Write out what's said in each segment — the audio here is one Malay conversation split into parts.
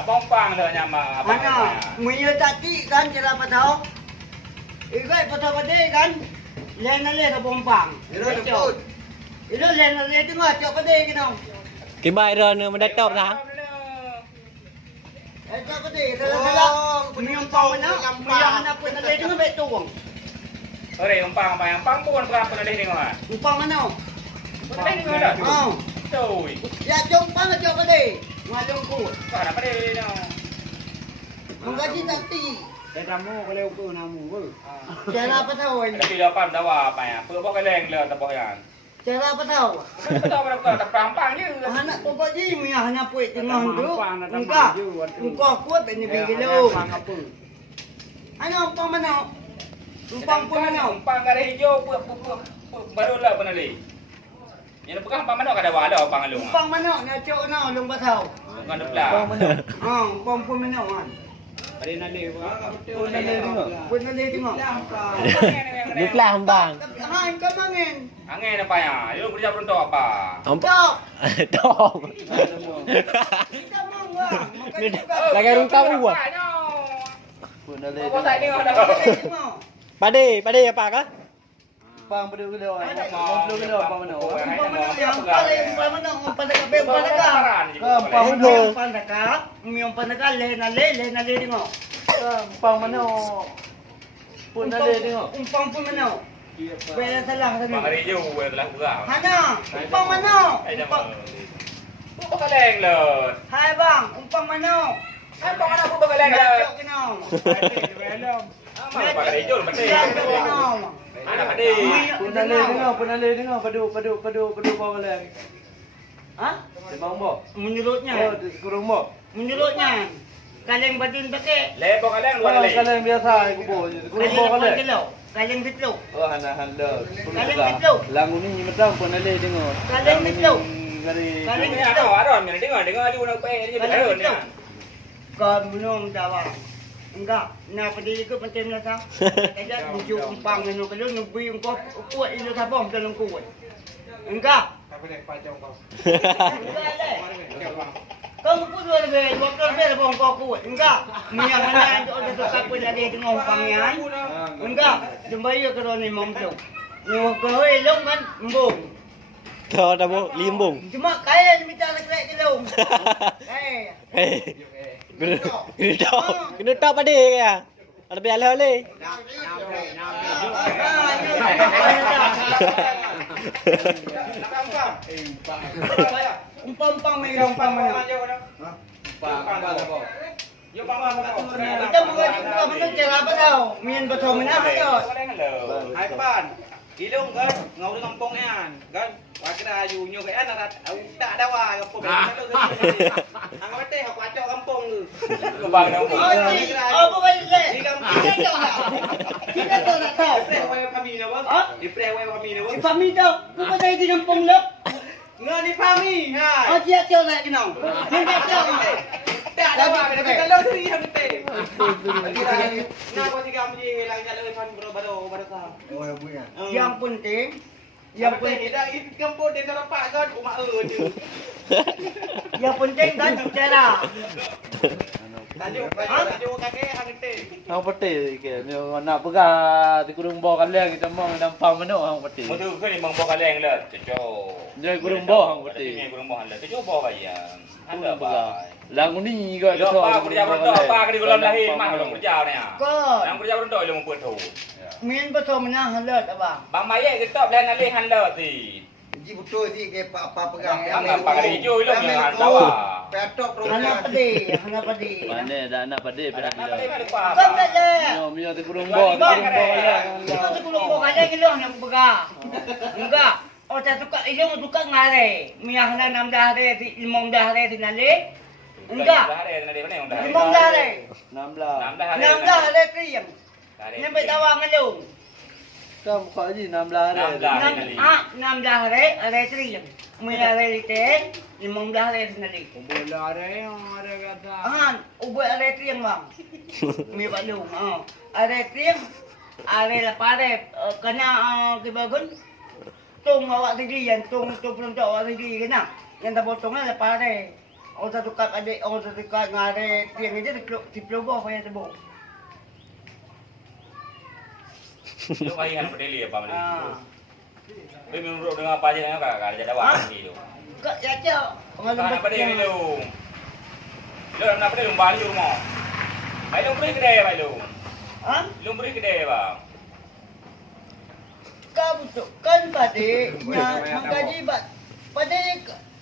Pompang dah nyama. Mana? Munya tadi kan cara patau. Ikai patau pada kan. Lena ke Pompang. Itu lena tu ngacak pada kita. Kibai ron mendat top nah. Ngacak pada. Kalau Pompang mana? Munya pun ada tu bet tuang. Ore Pompang pun berapa dah ni ngah. Pompang mana? Dah ni ngah. Oh. Toi. Ya Pompang ngacak pada. Ngalung ku. Mana pada ni no. Menggaji tadi. Để ra mua cái leo cưa nào mua vư. Cara patau. Tapi dapat dawa apa ya? Pur kau leng le tapo yan. Cara patau. Betul betul tak Pompang je. Anak pokok ni munya hanya puit tengah tu. Engkau kuat ini begilo. Ano Pompang mana? Pompang pun mana? Pompang garis hijau baru lah pernah li. Yang pegang Pompang mana kada ada Pompang alung. Pompang mana? Ngacak na long patau. Bukan depan. Pompang pun mana kan? Ada nali apa? Pun ada tengok. Dupla hambang. Hai kau mangin. Angin apa ya? Yo kerja pronto apa? Tok. Top. Kita mau wah. Lagi rung kau buah. Pun ada. Apa tak ni ada? Pade apa kah? Pang pada kilo, mau kilo kilo apa mana? Pompang mana yang paling mana pada kabel pada ka. Pang Pompang pada ka. Miong pada ka lena le tengok. pang mana? Pun ada tengok. Pompang pun mana? Bela salah tadi. Bang hari hijau telah berang. Hana, Pompang mana? Apa leng le? Hai bang, Pompang mana? Kan Pompang mana apa leng le? Ngacak kena. Apa hari hijau betul. Ngacak kena. Mana pada? Pun ada tengok. Padu bawa lagi. Ha? Di bang bo. Menurutnya. Oh, di kurung bo. Menurutnya. Kaleng badun pakai. Le bang leng luar le. Kalau yang biasa aku bo. Kurung bo kalau. Kaleng bitlo. Oh, handa. Kaleng bitlo. Langu ni metang pun ada tengok. Kaleng bitlo. Dari Kaleng Ini bitlo. ada ni dengar aja nak pe ni dah ni. Kau minum dawa. Enggak, nak pergi ikut penting lah sah. Kaya bujuk Pompang ni kalau nubi engkau kuat itu tak bom dalam kuat. Enggak. Enggak le. Kamu pun doktor bom kau kuat. Enggak. Minyak mana itu ada tukar pun ada tengok Pompangnya. Enggak. Jembaya kalau ni mampu. Ni kau elong kan embung. Kau dah bu limbung. Cuma kaya minta nak kelong. Kaya. Kena top pade ya. Ada piala le. Pompang mana? Yo Pompang Kita mengaji bukan mana cara apa tahu? Mian betul mana betul? Hai pan. Ilung kan ngau di kampung kan. Kan wakira ayu nyo kan anak tak ada wa kampung. Ang ate hak wacok kampung tu. Bang dah. Apa balik le? Di kampung. Kita tu nak tahu. Ipre wa kami na ba? Ipre wa kami na ba? Pami tahu. Bukan dari di kampung lep. Ngau ni kami. Ha. Oh dia tahu nak kenal. Dia tahu. Tak ada wa kita kalau sini hang te. Na ko si kami lang jalan pan baro ka. Oh ya punya. Yang penting yang penting dah itu kampung dia nak pak kan umak je. yang penting kan cara. Tajuk kakek hang te. Hang pete ke ni nak pegang di kurung bo kalian kita mau nampang mana hang pete. Betul ke ni bang bawa leng le. Cucu. Dia kurung bo hang pete. Ni kurung bo le. Cucu bawa bayang. Anda ba. Lang ni ke Lo pa kerja pronto apa ke di kolam lahir mah lo kerja ni ah. Kau Yang kerja pronto lo membuat tu. mian betul mana halat abang. Bang Mayek kita plan alih handa ti. Ji betul ni ke apa pegang. Ang apa kali hijau lo yang handawa. Petok Anak pedi, anak pedi. Mana dah nak pade pede. Kau tak le. Mio di kurung bo kalian. Kita tu kalau kau ada kilo nak pegang. Enggak. Oh tak tukar ilmu tukar ngare. Miah na 6 dah hari, 5 dah hari tinale. Enggak. 5 dah hari. 16. 6 dah 6 dah hari kriam. Ni bet tawang ngalung. Kamu kau aja 16 hari. 6 dah hari, hari kriam. Miah hari ten, 5 dah hari tinale. Bola ada kata. Ubah hari kriam bang. Mi balung. Hari kriam. Hari lapare kena kibagun. Tung awak tadi yang tung belum tahu awak tadi kena. Yang tak potongnya lepas deh. Orang satu kat adik, orang satu kat ngare tiang aja di pelubah payah tebuk. Lu main kan pedeli apa mana? Ah. Lu menurut dengan apa aja dengan kakak ada dawa ni tu. Kak ya cak. Orang Kan lembut apa dia tiang. lu? Lu nak pedeli balik rumah. Mai lu beri kedai mai lu. Ha? Lu beri kedai bang. Kau betul kan pada yang menggaji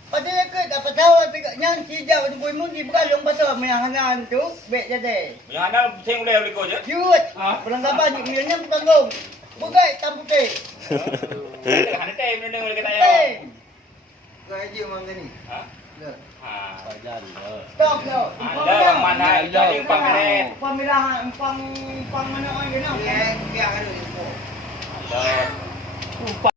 pada ke dapat tahu yang hijau tu pun mungkin bukan pasal menahan tu baik jadi. Yang anda sing boleh beli kau je. Jut. Pelanggapan ni milnya tanggung. Bukai tam putih. Hanya teh benda boleh kita Eh, yo. Gaji mana ni? Ha? Ya. Ha. Pajar dia. stop lo. Anda mana jadi pangkaret. Pemilahan pang mana orang ni nak. Dia ada info. Anda